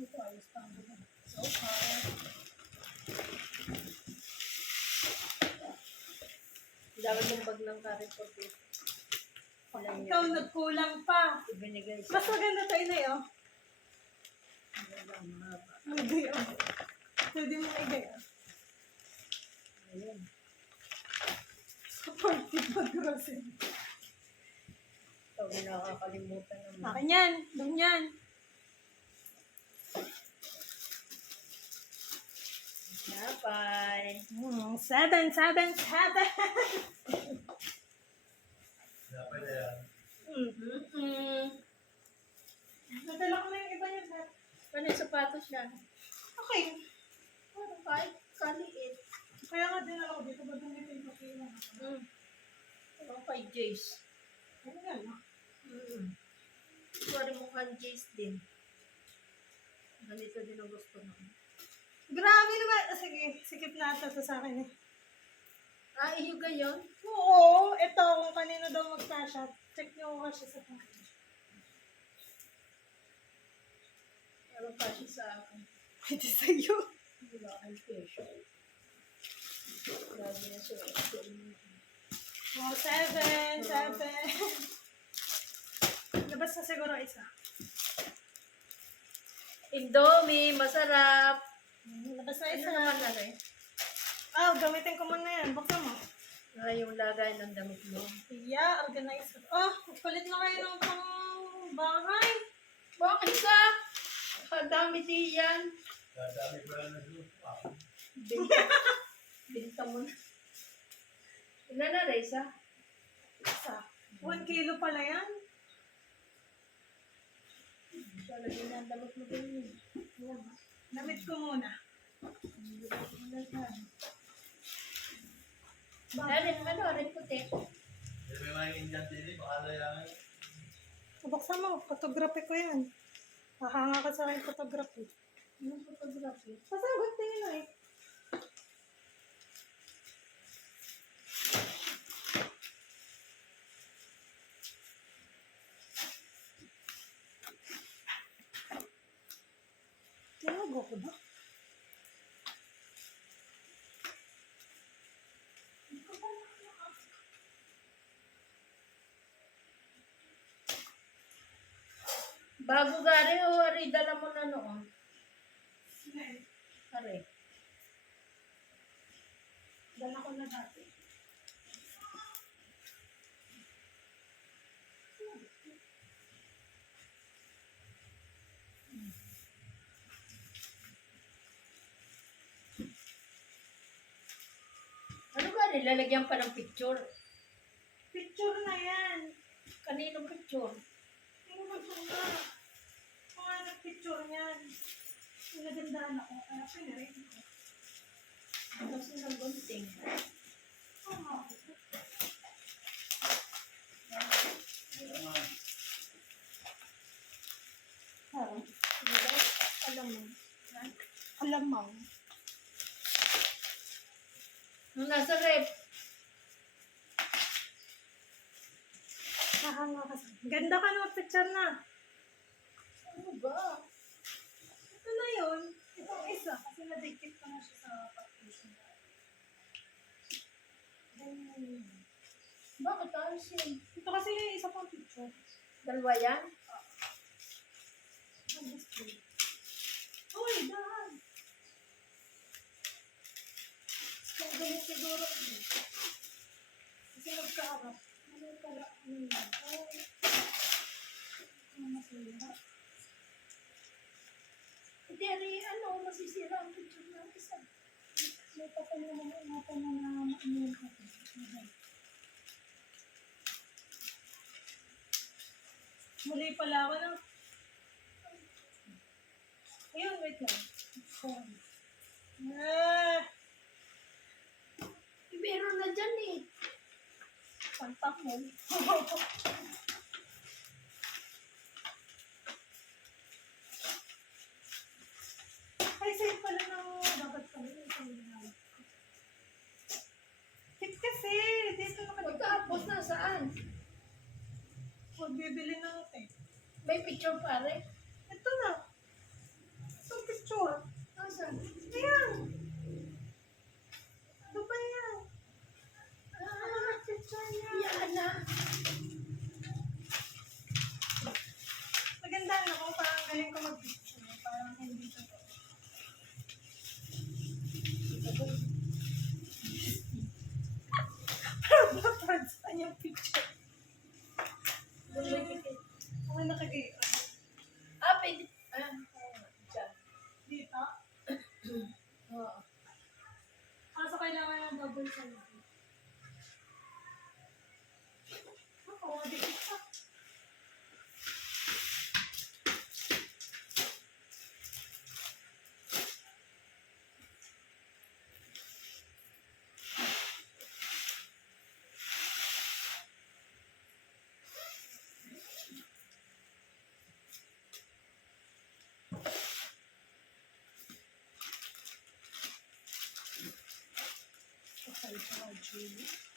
Ito, ayos pa. So far. Dapat yung bag ng curry po dito. Ikaw nagkulang pa. Ibinigay Mas maganda tayo na yun. Magay oh. Pwede mo igay oh. Ayun. Supportive pag-grocery. Ito, nakakalimutan naman. Akin yan. Doon yan. Napay. 7. Dapat yan. Nadala ko na yung iba niya, sir. Ano yung sapatos niya? Okay. Ano kahit kaliit. Kaya nga din ako dito. Ba't dito yung pakilang ako? Ano kay Jace? Ano yan, no? Sorry mukhang Jace din. Ganito din ang gusto mo. Grabe naman. Sige, sikip na ata to sa akin eh. Ah, iyo gayon? Oo, ito kung kanino daw mag-shot. Check nyo ko kasi sa package. Ano kasi sa akin? Pwede sa'yo. Wala ang facial. Grabe na siya. Oh, 7. Labas na siguro isa. Indomie, masarap. Labas na Ano isa. naman na rin? Gamitin ko muna yan. Buksan mo. Yung lagay ng damit mo. Yeah, organizer. Oh, kulit na kayo ng pang bahay. Bakit ka? Kadami diyan. Dadami ko lang na lupa. Binta mo na. Ilan na, Reza? Isa. 1 kilo pala yan. Lagyan na ang damit mo din. Damit ko muna. Rin puti. Pero may mga Indian din, bahala yan. Buksan mo. Photography ko yan. Mahanga ka sa akin photography. Anong photography? Masagot na yun eh. Tinago ko ba? Bago gari o ari, dala mo na noon. Ari. Dala ko na dati. Ano gari? Lalagyan pa ng picture. Picture na yan. Kaninong picture? Tingnan mo nga. Kung nga nag-picture niyan. Nagandaan ako. Kaya pinarin ko. Kasi ng gunting. Alam mo. Alam mo. Nung nasa rep, Nakanga ka sa... Ganda ka na picture na. ano ba? Ito na yun. Itong isa. Kasi nadikit pa na siya sa partition. Ganyan. Bakit ayos yun? Ito kasi yung isa pang picture. Dalawa yan? Ang gusto. Uy, dahan. Kung ganyan siguro. Kasi nagkaharap. Ano pala? Ano yun? Ay. Ano masaya? Hindi, ari, ano, masisira ang picture ng isa. May patanong naman natin na ano yung kasi. Muli pala ako ng... Ayun, wait lang. Meron na dyan eh. Pantak mo. Ay, sa'yo pala na dapat pala yung pangalaman. Hit kasi. Dito naman. Pagkapos na saan? Huwag bibili ng tape. May picture pare. Ito na. Itong picture. Asan? Ayan. Ano ba yan? Ah, Picture niya. yan na. Maganda na ako. Parang galing ko mag-picture. Parang hindi to. Parang backward sa kanyang picture. Ako nakagay. Ah, pwede. Ah, dyan. Dito. Oo. Kaso kailangan ng double side. Ako, dikit pa. Okay, Julie.